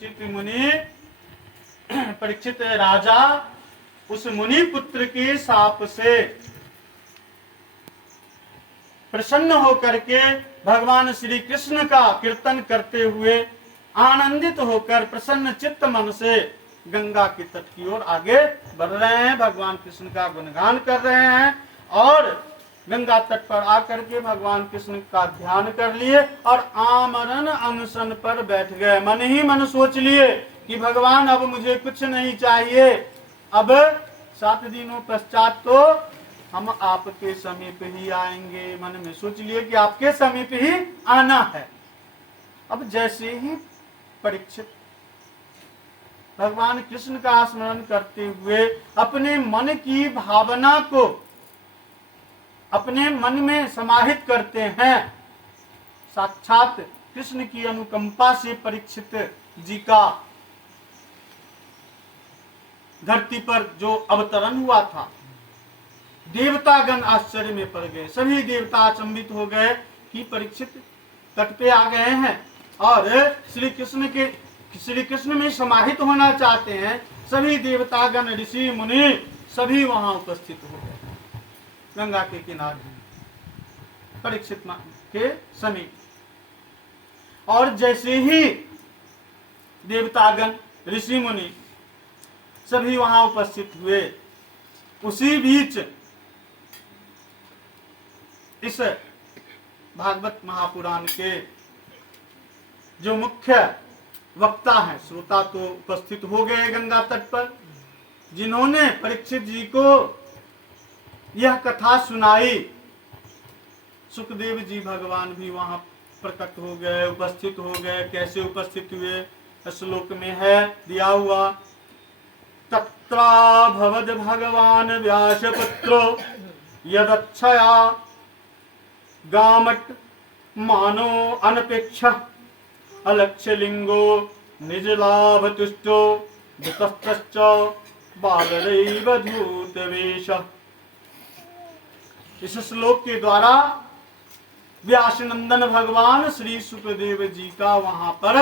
परीक्षित मुनि परीक्षित राजा उस मुनि पुत्र के शाप से प्रसन्न होकर के भगवान श्री कृष्ण का कीर्तन करते हुए आनंदित होकर प्रसन्न चित्त मन से गंगा के तट की ओर आगे बढ़ रहे हैं। भगवान कृष्ण का गुणगान कर रहे हैं और गंगा तट पर आकर के भगवान कृष्ण का ध्यान कर लिए और आमरण अनशन पर बैठ गए। मन ही मन सोच लिए कि भगवान अब मुझे कुछ नहीं चाहिए, अब 7 दिनों पश्चात तो हम आपके समीप ही आएंगे। मन में सोच लिए कि आपके समीप ही आना है। अब जैसे ही परीक्षित भगवान कृष्ण का स्मरण करते हुए अपने मन की भावना को अपने मन में समाहित करते हैं, साक्षात कृष्ण की अनुकंपा से परीक्षित जी का धरती पर जो अवतरण हुआ था, देवतागण आश्चर्य में पड़ गए। सभी देवता अचंभित हो गए कि परीक्षित तट पे आ गए हैं और श्री कृष्ण में समाहित होना चाहते हैं। सभी देवतागण ऋषि मुनि सभी वहां उपस्थित हो गए गंगा के किनारे परीक्षित के समीप। और जैसे ही देवतागण ऋषि मुनि सभी वहां उपस्थित हुए, उसी बीच इस भागवत महापुराण के जो मुख्य वक्ता हैं, श्रोता तो उपस्थित हो गए गंगा तट पर, जिन्होंने परीक्षित जी को यह कथा सुनाई। सुखदेव जी भगवान भी वहां प्रकट हो गए, उपस्थित हो गए। कैसे उपस्थित हुए, श्लोक में है दिया हुआ, तत्रा भवद भगवान व्यासपुत्रो यदक्षया गामट मानो अनपेक्ष अलक्ष्य लिंगो निज लाभ तुष्टो वितस्तश्च बालरैव धूतवेश। इस श्लोक के द्वारा व्यासनंदन भगवान श्री सुखदेव जी का वहां पर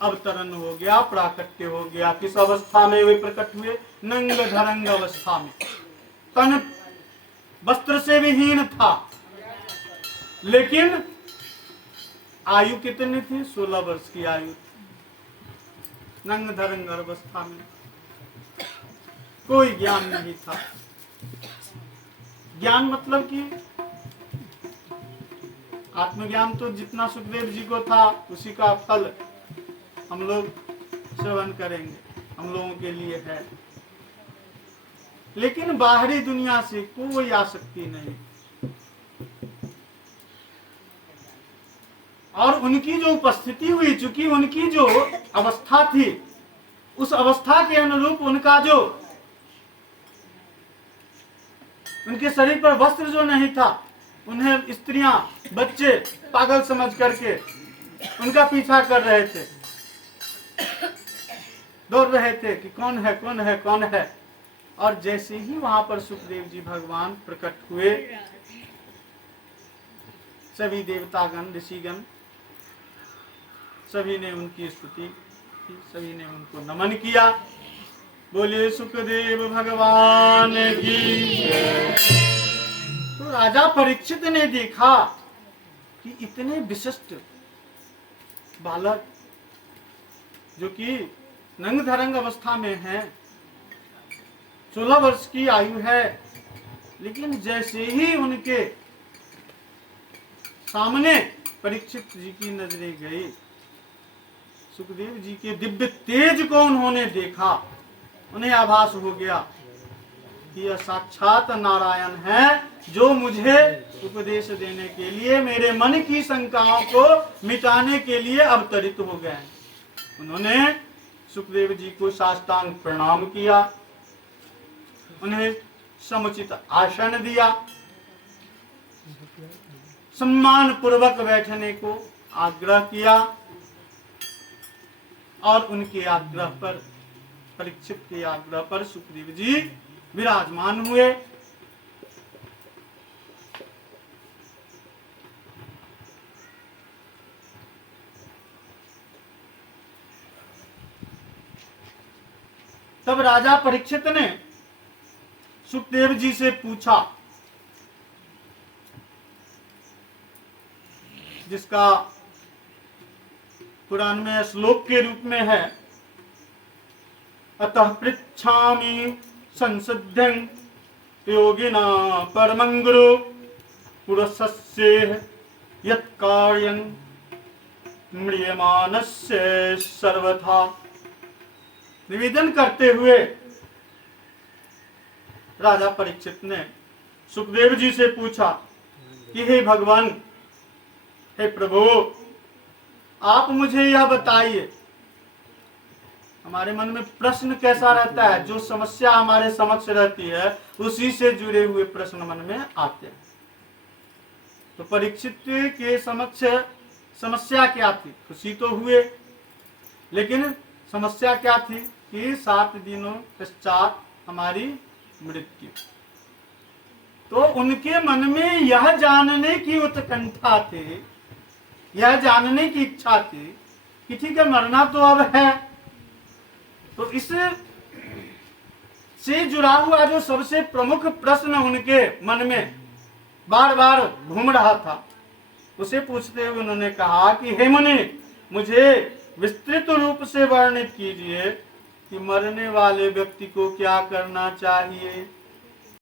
अवतरण हो गया, प्राकट्य हो गया। किस अवस्था में वे प्रकट हुए? नंग धरंग अवस्था में। तन वस्त्र से विहीन था, लेकिन आयु कितनी थी? 16 वर्ष की आयु। नंग धरंग अवस्था में कोई ज्ञान नहीं था। ज्ञान मतलब कि आत्मज्ञान तो जितना सुखदेव जी को था उसी का फल हम लोग सेवन करेंगे, हम लोगों के लिए है। लेकिन बाहरी दुनिया से कोई आसक्ति नहीं। और उनकी जो उपस्थिति हुई, चूंकि उनकी जो अवस्था थी, उस अवस्था के अनुरूप उनका जो उनके शरीर पर वस्त्र जो नहीं था, उन्हें स्त्रियां बच्चे पागल समझ करके उनका पीछा कर रहे थे, दौड़ रहे थे कि कौन है कौन है कौन है। और जैसे ही वहां पर सुखदेव जी भगवान प्रकट हुए, सभी देवतागण ऋषिगण सभी ने उनकी स्तुति की, सभी ने उनको नमन किया। बोले सुखदेव भगवान की। तो राजा परीक्षित ने देखा कि इतने विशिष्ट बालक जो कि नंग धरंग अवस्था में हैं, 16 वर्ष की आयु है, लेकिन जैसे ही उनके सामने परीक्षित जी की नजरें गई, सुखदेव जी के दिव्य तेज को उन्होंने देखा। उन्हें आभास हो गया कि यह साक्षात नारायण है, जो मुझे उपदेश देने के लिए, मेरे मन की शंकाओं को मिटाने के लिए अवतरित हो गए। उन्होंने सुखदेव जी को साष्टांग प्रणाम किया, उन्हें समुचित आसन दिया, सम्मान पूर्वक बैठने को आग्रह किया और उनके आग्रह पर, परीक्षित के आग्रह पर सुखदेव जी विराजमान हुए। तब राजा परीक्षित ने सुखदेव जी से पूछा, जिसका पुराण में श्लोक के रूप में है, अतः पृच्छामि संसिद्धिं योगिना परमं गुरु पुरुषस्येह यत् कार्यं म्रियमाणस्य सर्वथा। निवेदन करते हुए राजा परीक्षित ने सुखदेव जी से पूछा कि हे भगवान, हे प्रभु, आप मुझे यह बताइए, हमारे मन में प्रश्न कैसा रहता है, जो समस्या हमारे समक्ष रहती है उसी से जुड़े हुए प्रश्न मन में आते हैं। तो परीक्षित के समक्ष समस्या क्या थी? खुशी तो हुए, लेकिन समस्या क्या थी कि 7 दिनों पश्चात हमारी मृत्यु। तो उनके मन में यह जानने की उत्कंठा थी, यह जानने की इच्छा थी कि ठीक है, मरना तो अब है। तो इस से जुड़ा हुआ जो सबसे प्रमुख प्रश्न उनके मन में बार बार घूम रहा था, उसे पूछते हुए उन्होंने कहा कि हे मुनि, मुझे विस्तृत रूप से वर्णित कीजिए कि मरने वाले व्यक्ति को क्या करना चाहिए।